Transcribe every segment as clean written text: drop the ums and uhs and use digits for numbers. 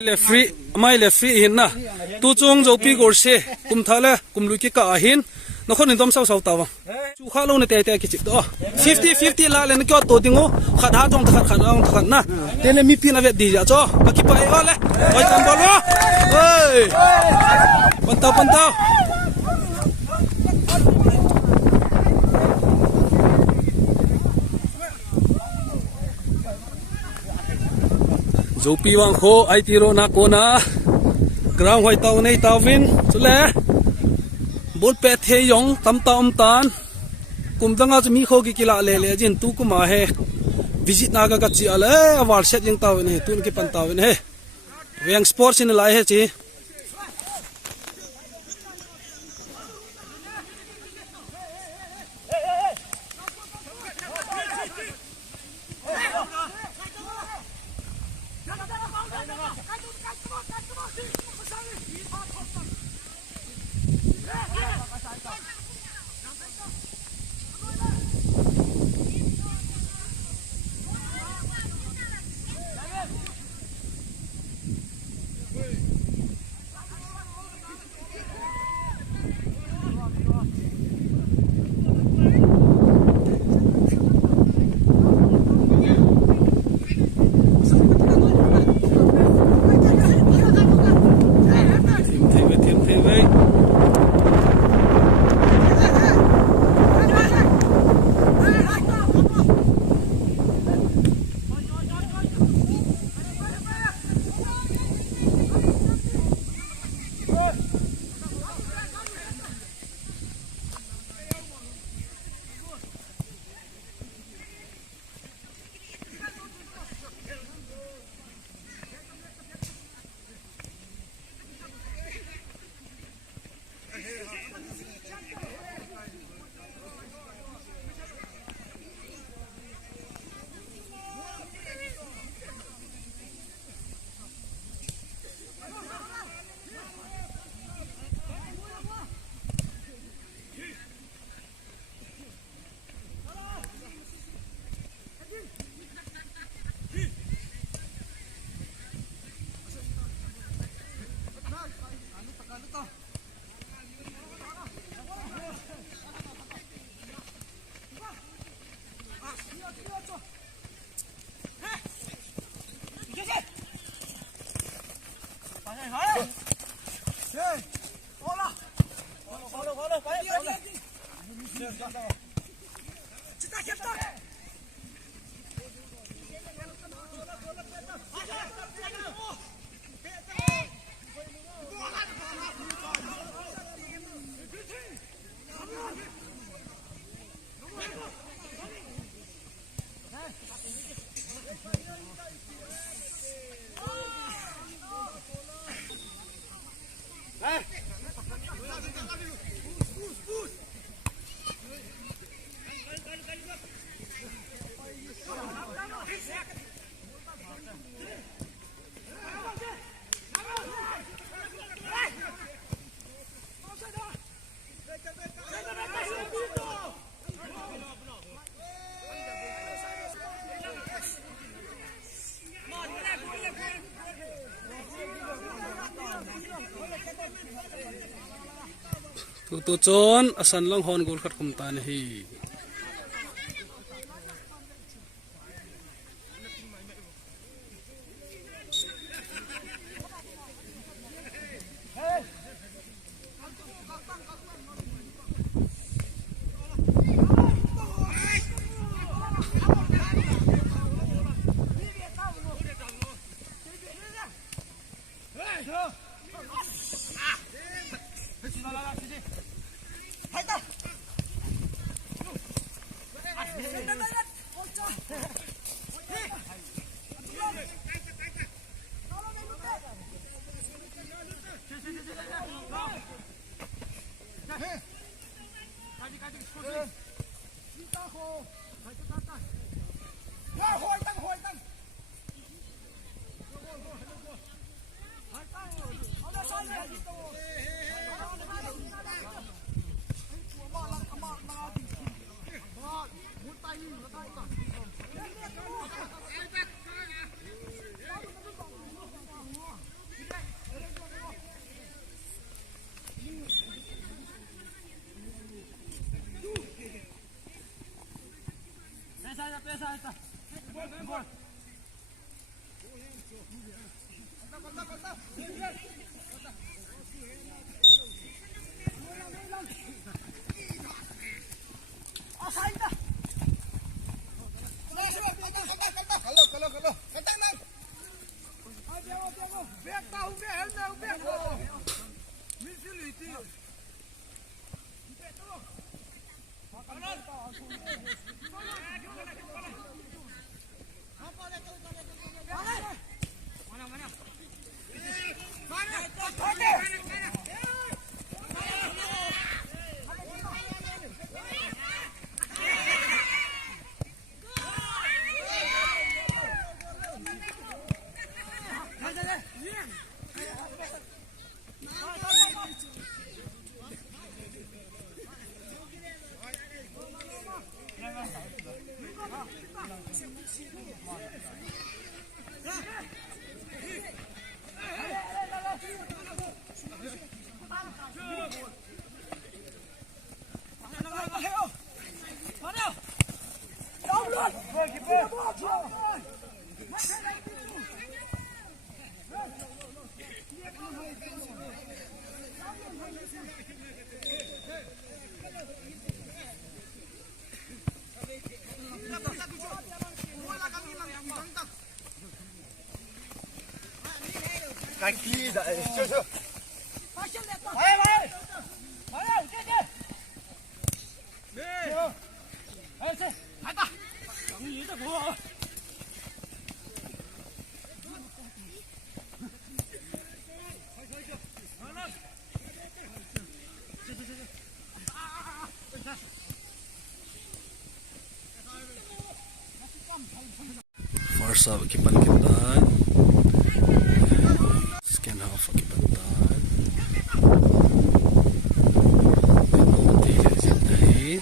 le free mai le free hin na tu chung zo pi gor se kum thala kum lu ki ka hin no khon dom sau sau tawa chu kha lo ne te te ki chip do 50 la le ne ko to dingo khat ha tong khat khat ong khat na te le mi pi na ve di ja cho ka ki pa e ole oi kan bol wa oi pantau zopi wang kho ai tiro na kona ground hoi tau nei tawin chule bol pe the yong tam tan kum danga chu mi kho ki kila le le jin tu kuma he visit na ga chi ale awar set jing tawin he tun ki pan tawin he weng sports in lai he chi tu chon asan long hon gol khat kum tan hi 干地的，就是。Force up kipan kintan. Scan half kipan tan. Penalty exit nahi.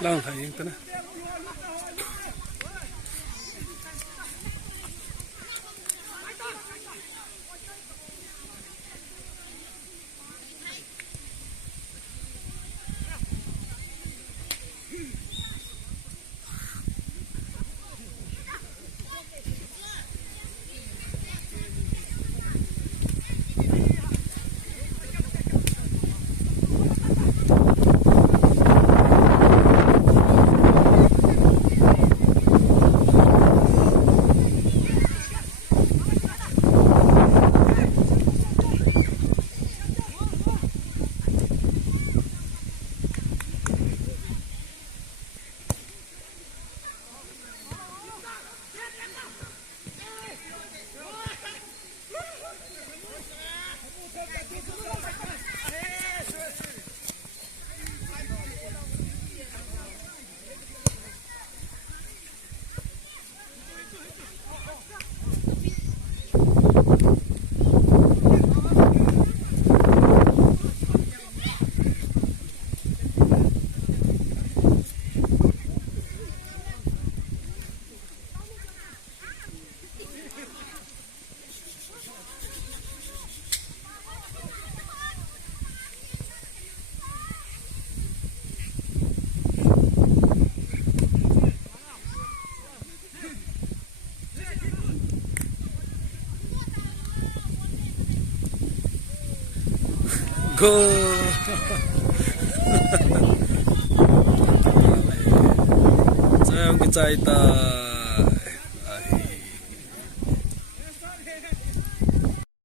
lang hai ta na go sayang kita